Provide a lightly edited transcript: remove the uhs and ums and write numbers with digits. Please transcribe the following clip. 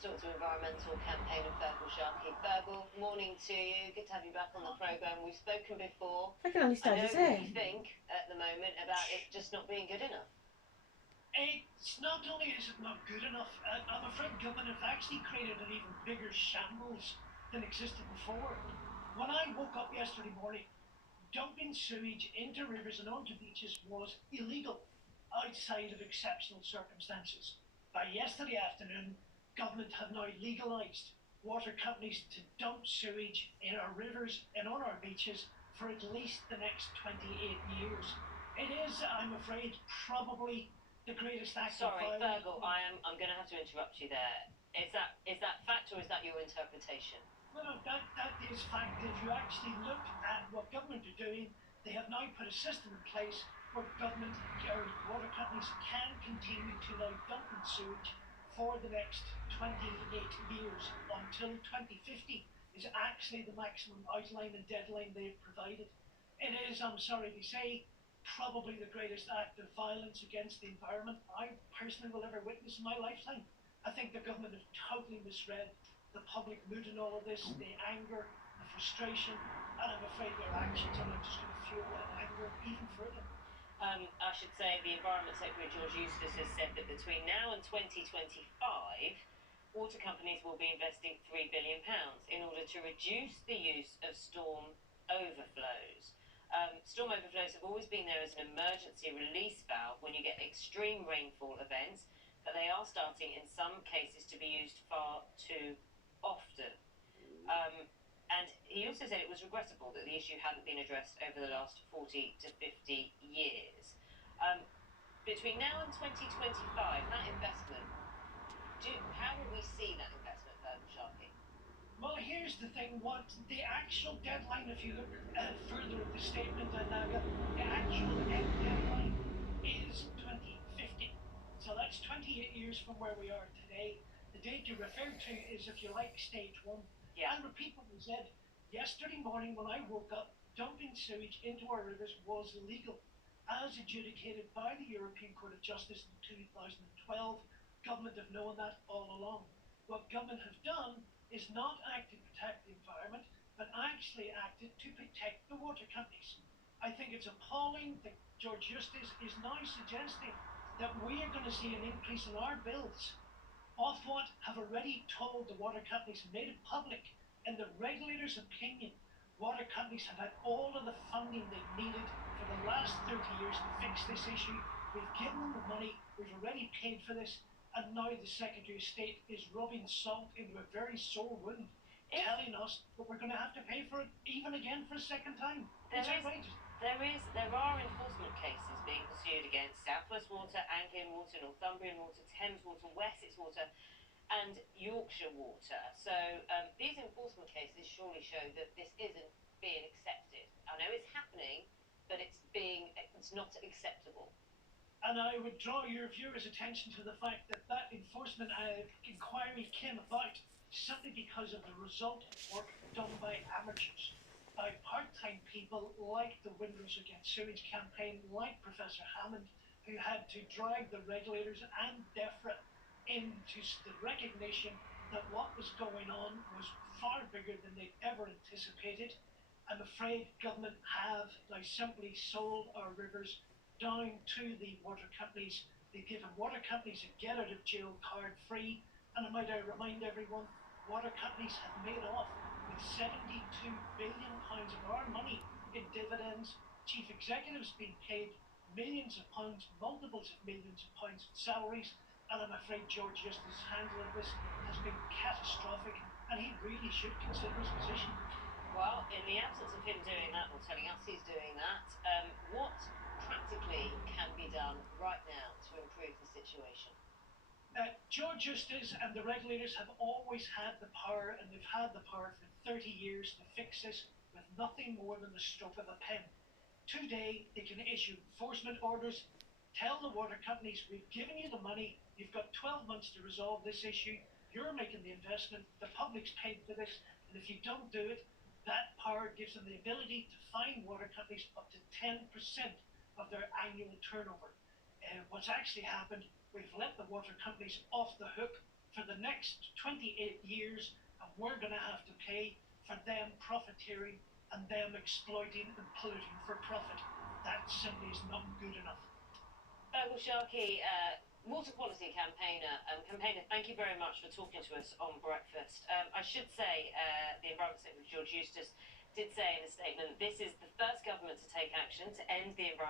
Let's talk to environmental campaigner Fergal Sharkey. Fergal, morning to you. Good to have you back on the programme. We've spoken before. I can only I start know to what say. you think at the moment about it just not being good enough. It's not only is it not good enough, I'm afraid government have actually created an even bigger shambles than existed before. When I woke up yesterday morning, dumping sewage into rivers and onto beaches was illegal outside of exceptional circumstances. By yesterday afternoon, government have now legalised water companies to dump sewage in our rivers and on our beaches for at least the next 28 years. It is, I'm afraid, probably the greatest act of Sorry, violence. Fergal, I'm going to have to interrupt you there. Is that fact or is that your interpretation? No, that is fact. If you actually look at what government are doing, they have now put a system in place where government or water companies can continue to allow dumping sewage for the next 28 years until 2050 is actually the maximum outline and deadline they've provided. It is, I'm sorry to say, probably the greatest act of violence against the environment I personally will ever witness in my lifetime. I think the government have totally misread the public mood in all of this, the anger, the frustration, and I'm afraid their actions are not just going to fuel that anger even further. I should say the Environment Secretary George Eustice has said that between now and 2025, water companies will be investing £3 billion in order to reduce the use of storm overflows. Storm overflows have always been there as an emergency release valve when you get extreme rainfall events, but they are starting in some cases to be used far too often. And he also said it was regrettable that the issue hadn't been addressed over the last 40 to 50 years. Between now and 2025, that investment, how will we see that investment, Fergal Sharkey? Well, here's the thing, what the actual deadline, if you look further at the statement I now got, the actual end deadline is 2050. So that's 28 years from where we are today. The date you referred to is, if you like, stage one. Yeah. I'll repeat what we said. Yesterday morning when I woke up, dumping sewage into our rivers was illegal, as adjudicated by the European Court of Justice in 2012. Government have known that all along. What government have done is not act to protect the environment, but actually acted to protect the water companies. I think it's appalling that George Eustice is now suggesting that we are going to see an increase in our bills of what have already told the water companies, made it public, in the regulator's opinion. Water companies have had all of the funding they've needed for the last 30 years to fix this issue. We've given them the money, we've already paid for this, and now the Secretary of State is rubbing salt into a very sore wound, telling us that we're going to have to pay for it even again for a second time. It's outrageous. There are enforcement cases being pursued against South West Water, Anglian Water, Northumbrian Water, Thames Water, Wessex Water, and Yorkshire Water. So these enforcement cases surely show that this isn't being accepted. I know it's happening, but it's not acceptable. And I would draw your viewers' attention to the fact that that enforcement inquiry came about simply because of the result of work done by amateurs, by part-time people like the Windrush Against Sewage campaign, like Professor Hammond, who had to drag the regulators and DEFRA into the recognition that what was going on was far bigger than they'd ever anticipated. I'm afraid government have now simply sold our rivers down to the water companies. They've given water companies a get out of jail card free, and I might remind everyone, water companies have made off with £72 billion of our money in dividends. Chief executives being paid millions of pounds, multiples of millions of pounds in salaries, and I'm afraid George Eustice's handling of this has been catastrophic, and he really should consider his position. Well, in the absence of him doing that, or telling us he's doing that, what practically can be done right now to improve the situation? George Eustice and the regulators have always had the power, and they've had the power for 30 years to fix this with nothing more than the stroke of a pen. Today, they can issue enforcement orders, tell the water companies, we've given you the money, you've got 12 months to resolve this issue, you're making the investment, the public's paid for this, and if you don't do it, that power gives them the ability to fine water companies up to 10% of their annual turnover. What's actually happened, we've let the water companies off the hook for the next 28 years, and we're going to have to pay for them profiteering and them exploiting and polluting for profit. That simply is not good enough. Fergal Sharkey, water quality campaigner. Campaigner, thank you very much for talking to us on breakfast. I should say the Environment Secretary, George Eustice, did say in a statement, this is the first government to take action to end the environment.